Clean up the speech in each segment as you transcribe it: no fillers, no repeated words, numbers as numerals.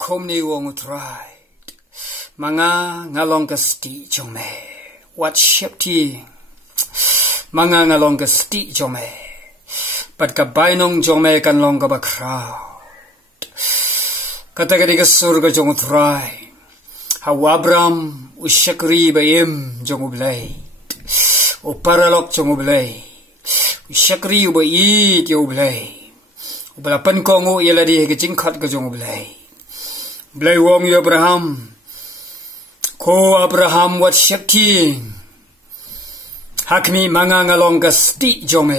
Kom ni wong utrai Manga ngalong kasti jome Wat shep ti Manga ngalong kasti jome Pat ka bainong jome kan long ka bakraut Kata ka di ka surga jong utrai Hawa Abram usyakri bayim jong ublay O paralok jong ublay Usyakri ubayit ya ublay Ubalapan kongo yaladi ka jingkat ka jong ublay Blay wong yu Abraham Ko Abraham wat shakti Hakmi manga ngalong ka sti jome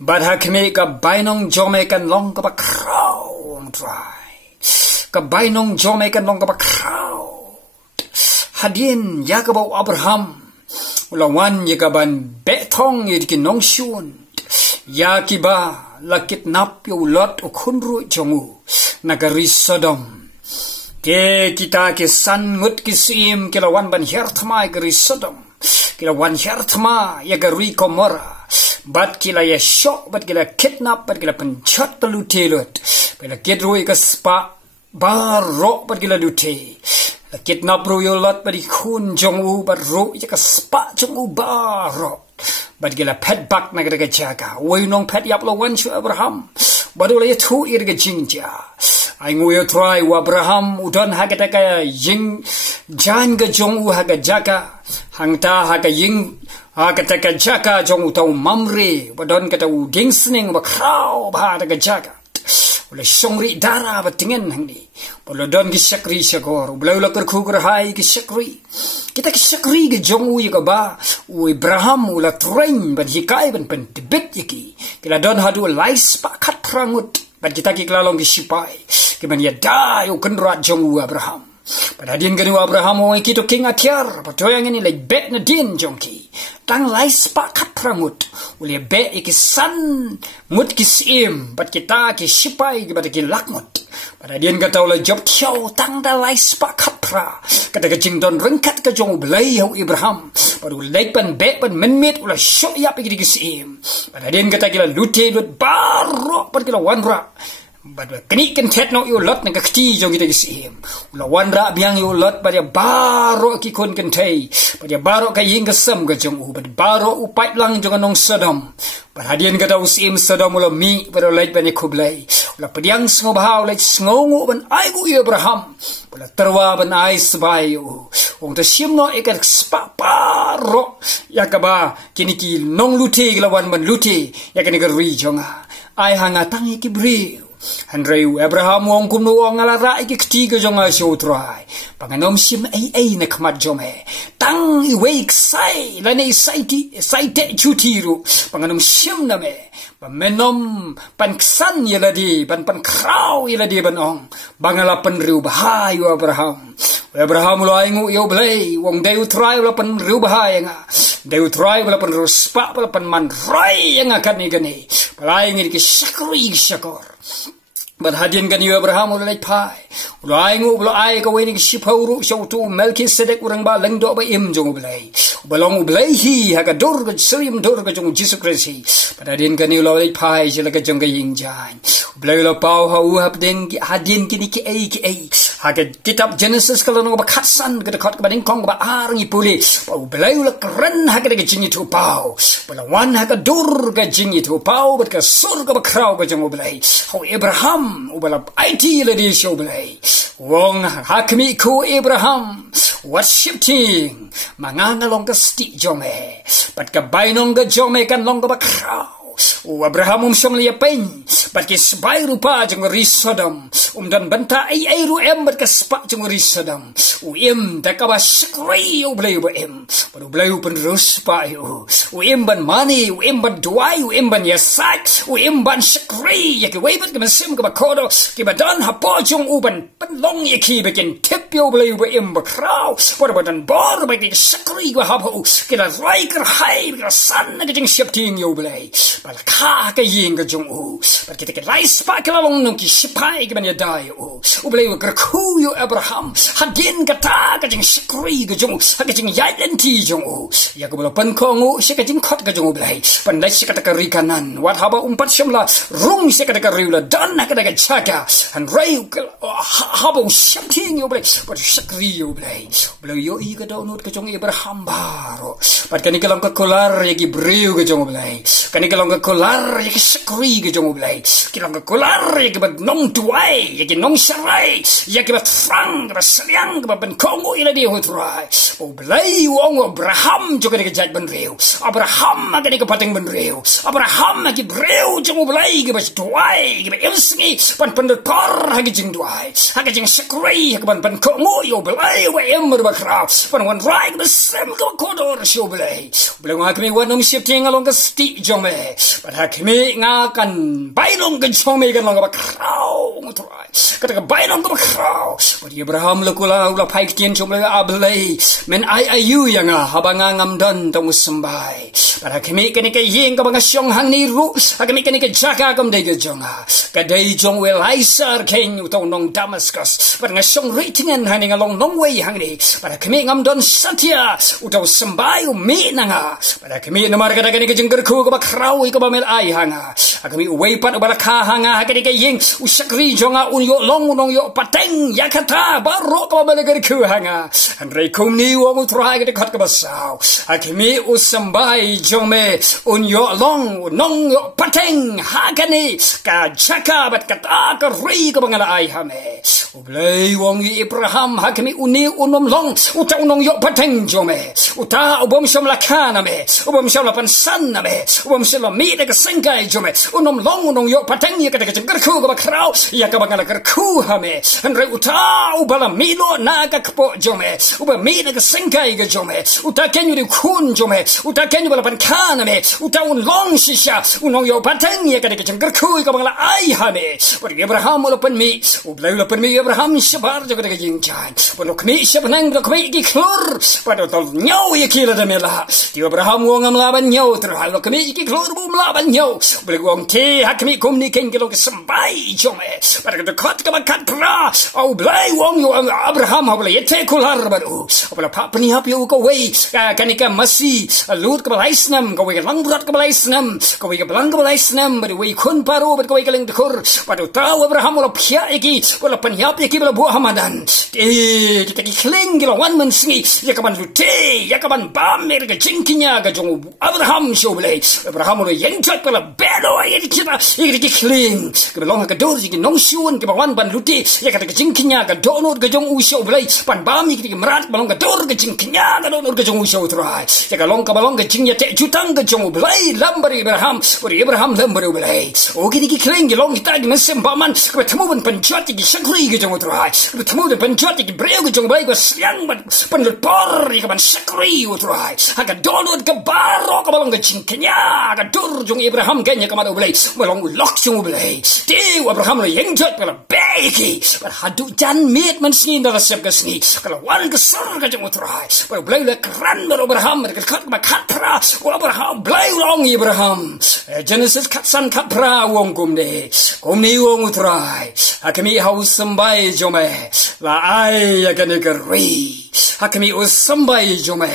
Bad hakmi ka bainong jome kan long ka bakraw Wong try Ka bainong jome kan long ka bakraw Hadin yakabau Abraham Ulawan yakaban betong yadikin nong shun Yakiba lakit nap yu lot ukunru jongu Nagari Sodom Ke kita ke san ngut kisim Kilawan ban hertma yagari Sodom Kilawan hertma yagari Komora Bat kila ya syok Bat kila kidnap Bat kila penchat pelutelut Bat kidru yaka spa Barok bat kila lute Kidnap ru yu lot Bat ikun jongu Bat ru yaka spa jongu barok Bat gila pet bak nagada jaga Way nong pet yap lawan syu Abraham Badu la tu irga jingja Ay nguyo try wa Abraham Udon haga taka ying Jan ga jong u haga jaga Hangta haga ying Haga taka jaga jong u tau mamre Badon kata u gingsning Wa kraw ba haga jaga Ula syongri dara ba tingin hangdi Bala don ki syakri syakor Ula ula kerkukur hai ki syakri Kita ki syakri ki jong u yaka ba U Abraham ula train Ban hikai ban pentibit yaki Kila don hadu lais pa kat prangut Ban kita ki kelalong ki sipai Kiman ya da yu kenrat jong u Abraham Pada din gani u Abraham Wang kito king atiar Patoyang ini like bet na din jong ki Tang lais pa kat prangut Uli bet iki san Mut ki sim Bat kita ki sipai Ki bata ki lakmut Pada din kata ula job tiaw Tang da lais pa kat pra Kata kajing don rengkat ka jong u belay Hau Abraham Pada ula like pan bet pan menmit Ula syok yap iki ki sim Pada din kata kila lute lut barok Pada kila wanra Bada kini kan tet no yu lot nang kakti jong kita gisim ula wanra biang yu lot pada baro ki kon kan tai pada baro ka ying gasam ga jong u pada baro u pipe lang jong nong Sodom pada hadian kata usim Sodom ula mi pada lait bani kublai ula pediang sngo bahau lait sngongu ban ai gu Abraham ula terwa ban ai sbai yu ong ta sim no ekat spa baro yakaba kini ki nong lute lawan ban lute yakani ga ri jonga ai hanga tangi ki bri Hanreu Abraham wong kumno wong alara iki ketiga jonga syotrai panganom sim ai na khamat jome tang I wake sai lane sai te chutiru panganom sim na me pamenom panksan yeladi pan kraw yeladi banong bangala penriu bahayu Abraham lo aingu yo blay wong deu try lo pen riu bahaya nga deu try lo pen ruspa lo pen man rai nga kan gani palai ngir ki syakor But hadin kan yu Abraham ula like pai ula aingu ula ai ka weni ki shipauru shautu Melchizedek urang ba lengdo ba im jong ulay balong ulay hi haga dor ga sirim dor ga jong Jesus Christ but hadin kan yu like pai sila ka jong ga ying jan ulay ula pau ha u hap ding hadin kini ki ai haga kitab Genesis kalau no ba khatsan ka kat ka ding kong ba arang ipuli ulay ula keren haga ga jingi tu pau bala wan haga dor ga jingi tu pau but ka sur ga ba kraw ga jong ulay how Abraham ubalap IT ladi shoblay wong hakmi ko Abraham worshiping mangangalong ka sti jome pat ka bainong ga jome kan long ka bakraw Abraham syong liya pen pat ki sbai rupa jong ri Sodom dan banta ai ru em bat ka spa jong ri Sodom em da ka ba skri ublay ba em pat ublay pen rus pa u em ban mani u em ban duai u em ban yasat u em ban skri ya ki wei bat ka sim ka ba kodo ki ba dan ha po jong u ban long ya ki begin tip yo blay ba em ba kraw what about an bor ba ki sakri go hab ho ki la riker hai ga san ga jing ship ting yo blay ba la ka ga yin ga jong o ba ki te lai spa ka long no ki shipai ga ban ya dai o blay ga ku yo Abraham hadin ga ta ga jing sakri ga jong ga jing ya den ti jong o ya ko ba pan ko ngo shi ga jing khot ga jong blay pan lai shi ka ta ri kanan wat haba umpat shimla rung shi ka ta ri la dan ka ga chaka and ray haba shapting yo blay but sakri yo blay yo i ga download ka jong Abraham baro but kan ikalang ka kolar ya gi breu ga jong blay kan ikalang ka kolar ya gi sakri ga jong blay kilang ka kolar ya gi bad nong tuai ya gi nong sarai ya gi bad frang ba sliang ba ben kongo ila di hotrai o blay wong Abraham jo ga jaj ben reu Abraham ga ni ka pateng ben reu Abraham gi breu jong blay gi bas tuai gi ba emsingi pan pen tor ha gi jing tuai ha gi jing sakri ha ban kongo yo blay wa emmer ba krau pan wan rai ba sem ko kodor show blay nga kami wan nom shifting along ka sti jome but ha kami nga kan bailong kan jome kan long ba krau ngutrai kata ka bailong ka krau but Abraham lakula ula pai kien jome ablay men ayu yang habanga ngamdan tong sambai but ha kami kan ka yeng ka bang syong hang ni ru ha kami kan ka jaka kam dai ga jonga ka dai jong wel aisar ken utong nong Damascus but nga syong ratingan haning along nong way hang ni but ha kami ngamdan satya utong sambai me nanga pada kami namar kada kani kejengker ku ka bakrau ka bamel ai hanga kami weipat baraka hanga kani ka yeng usakri jonga unyo long unong yo pateng yakata baro ka bamel ku hanga andre kumni wong utrai ka khat ka basau kami usambai jome unyo long unong yo pateng hakani ka jaka bat kata ka ri ka bangala ai hame ublay wong Abraham hakami uni unom long uta unong yo pateng jome uta ubom samla kana me ubom samla pansan na me ubom samla mi de sengai jome unom long unong yo pateng ya ka jengker ku ka krau ya ka bangala ku ha me andre uta ubala milo na ka kpo jome uba mi de sengai ga jome uta kenyu de kun jome uta kenyu bala pan kana me uta un long shisha unong yo pateng ya ka jengker ku ka bangala ai ha me but Abraham lo pan mi ublay lo pan mi Abraham shabar jo ka jingchan but kmi shabanang lo kmi ki klur but tol nyau ya kila de mela di Abraham wong am laban nyau terhal lo kmi ki klur bum laban nyau boleh wong te hak kmi kumni ken ke lo sambai jome but ka dekat ka kat pra au blai wong yo Abraham boleh yete kular baru boleh pa pani hap yo ko wei kanika masi lut ka balaisnam ko wei lang brat ka balaisnam ko wei ka blang ka balaisnam but wei kun paro but ko wei kaleng dekur but tahu Abraham lo pia iki boleh pani hap iki boleh buah hamadan kita ki kleng lo wan men singi ya ka ban lute ya ka ban bam mer ka jingkinya ka jong Abraham show boleh Abraham lo yang chat pala bedo ya kita iki kling ka long ka dor ji nong shuan ka wan ban lute ya ka jingkinya ka donor ka jong u show boleh pan bam iki merat balong ka dor ka jingkinya ka donor ka jong u show trai ya ka long ka balong ka jingnya te jutang ka jong boleh lambar Abraham lambar boleh o ki kling long kita di mesem paman ka temu ban panjat ki sakri ka jong trai ka temu ban panjat ki breu ka jong boleh ka siang ban lut por ka ban sakri trai ka donor ka baro ka balong ka jingkinya ka dor jong Abraham kanya ka mado boleh balong lok jong boleh te Abraham lo yang jat pala beki but hadu jan met man sni da sep ka sni kalau wan ka sar ka jong trai boleh le kran ber Abraham ka khat ma khat pra Abraham blai long Abraham Genesis kat san kat pra wong kumne wong trai hakami haus sambai jome la ai ya kan ka ri hakami usambai jome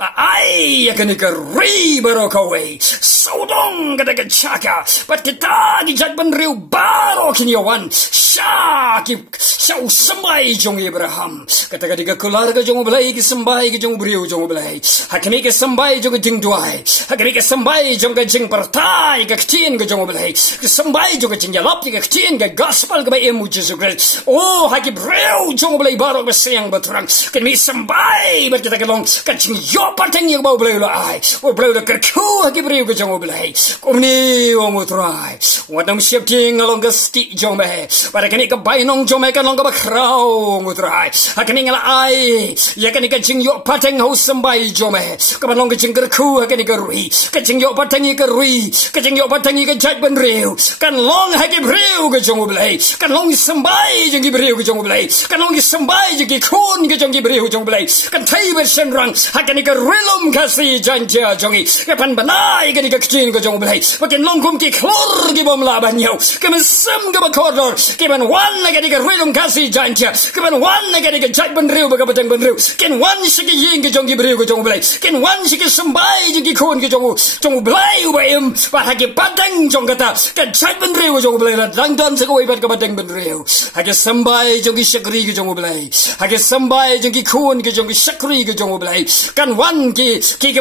la ai ya kan ka ri baro ka wei saudong ka ka chaka but kita di jat ban riu baro kini wan sha usambai jong Abraham kata ka diga kular ka jong blai ki sambai ki jong riu jong blai hakami ka sambai jong jing duai hakami ka sambai jong ka jing partai ka ktien ka jong blai ka sambai jong ka jing yalap ka ktien ka gospel ka ba emu Jesus Christ oh haki breu jong blai baro ka siang batrang kami sambai ber kita kelong ka ching yo pateng yo bau bleu ai o bleu da kerku hagi breu ke jong blai komni o mutrai wadam siap ting along ka sti jong be pada kini ka bainong jong me ka long ka krau mutrai hakini ngala ai ya kini ka ching yo pateng ho sambai jong me ka long ka ching kerku hakini ka rui ka ching yo pateng ka rui ka ching yo pateng ka jat ben reu kan long hagi breu ke jong blai kan long sambai jong breu ke jong blai kan long sambai jong khun ke jong breu jong blai kan thai ber sen rang hakini ka rilum ka si janja jongi ke pan banai ke ka chin ke jong blai pakin long kum ki klor ki bom la ban yo ke men sem ke ba kodor ke ban wan ke ka rilum ka si janja ke ban wan ke ka jat ben reu ba ka batang ben reu ken wan si ke yin ke jong breu ke jong blai ken wan si ke sambai jong khun ke jong blai ba em ba ha ke batang jong kata ke jat ben reu jong blai la dang dan se ko ba ka batang ben reu ha ke sambai jong ki shakri ke jong blai ha ke sambai jong ki khun ke jong shakri ke jong blai kan wan ki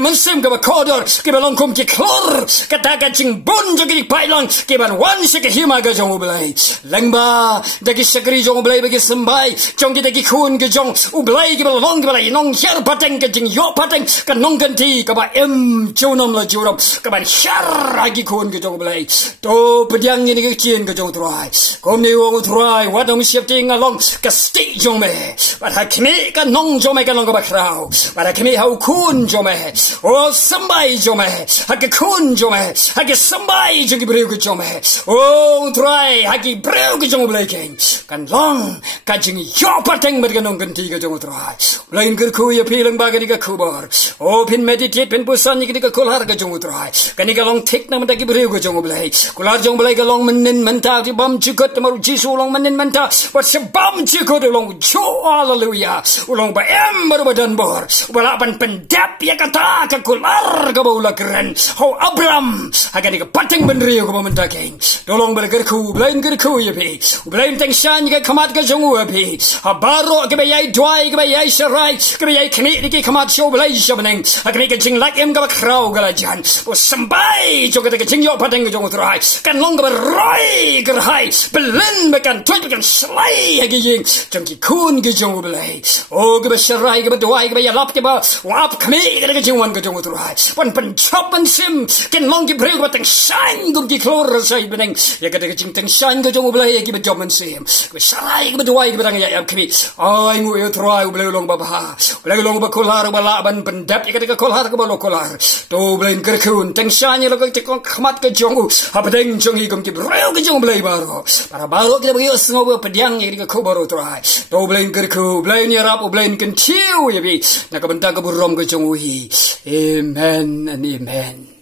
men sem ke ba kodor ke ba long kum ki klor kata ka ching bon jong ki pai long ke ban wan se ke hima ke jong blai langba da ki shakri jong blai ba ke sambai jong ki khun ke jong u blai ke ba long ke ba nong her pateng ke jing yo pateng kan nong kan ti ka ba em chonom la jurom ka ban shar agi khun ke jong blai to pediang ni ke chien ke jong trai kom ni wo trai wa dom siap ting along ka sti jong me ba ha kme ka nong jong me ka long ka ba krau ba ha kme hau khun jong me o sambai jong me ha ke khun jong me ha ke sambai jong ki breu ke jong me o trai ha ki breu ke jong blai ken kan long ka jing yo pateng mer ka nong kan ti ke jong trai lain ker khu ya pilang ba ka ni ka khubar o pin meditate pin pusan ni ka kolhar ka jong trai kan ni ka long thik na ma ki breu ke jong blai kolar jong blai ka long menin menta ti bam chikot ma jisu long menin menta wat se bam chikot long jo hallelujah ulong ba em ba dan bor wala pan pendap ya kata ka kolar ka bola keren ho abram agani ka pateng benrio ka menta king dolong berger khu blain ger khu ya pi blain teng shan ka khamat ka jongu pi ha baro ka be yai dwai ka be yai sarai ka be yai khni ki khamat show blai shabneng agani ka jing lak em ka krau ka la jan o sambai jo ka jing yo pateng ka jongu trai kan long ka roi ger hai belen bekan twit bekan slai agi ying jong ki khun ki jong blai o ka be sarai ka be dwai ka be ya lap ka ba wap khmi ka jing wan ka jongu trai pan chop pan sim ken long ki breu ka teng shan gum ki klor sai beneng ya ka jing teng shan ka jong blai ki be job man sim ka sarai ka be dwai ka dang ya am khmi ai ngu yo trai blai long ba ba blai long ba kolar ba la ban pendap ya ka kolar ka ba lo kolar to blai ker khun teng shan ya lo ka khmat ka jong ha bedeng jong hi gum ki breu ka jong blai ba ro para ba ro ki ba yo sngo ba pediang ya ka ko ba ro trai to blai ker khu blai ni rap blai kan tiu ya bi na ka benta ka burom ka jong hi amen and amen.